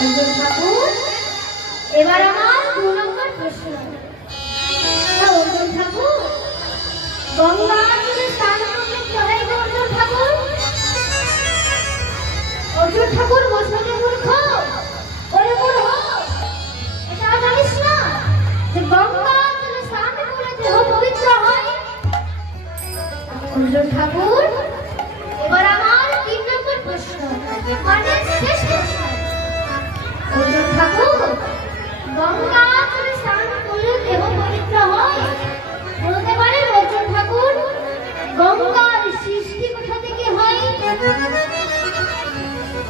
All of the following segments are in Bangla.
অর্জুন ঠাকুর। এবার আমার দু নম্বর প্রশ্ন অর্জুন ঠাকুর, গঙ্গা স্নান করলে কি অর্জুন ঠাকুর? অর্জুন ঠাকুর বসনে মূর্খ, ওরে মূর্খ, এটা জানিস না যে গঙ্গা স্নান করলে দেহ পবিত্র হয়? অর্জুন ঠাকুর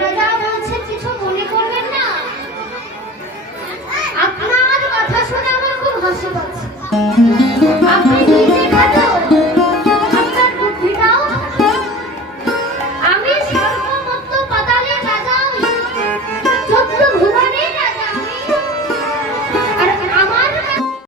রাজা কিছু মনে করবেন না? আপনার কথা শুনে আমার খুব হাসি পাচ্ছে।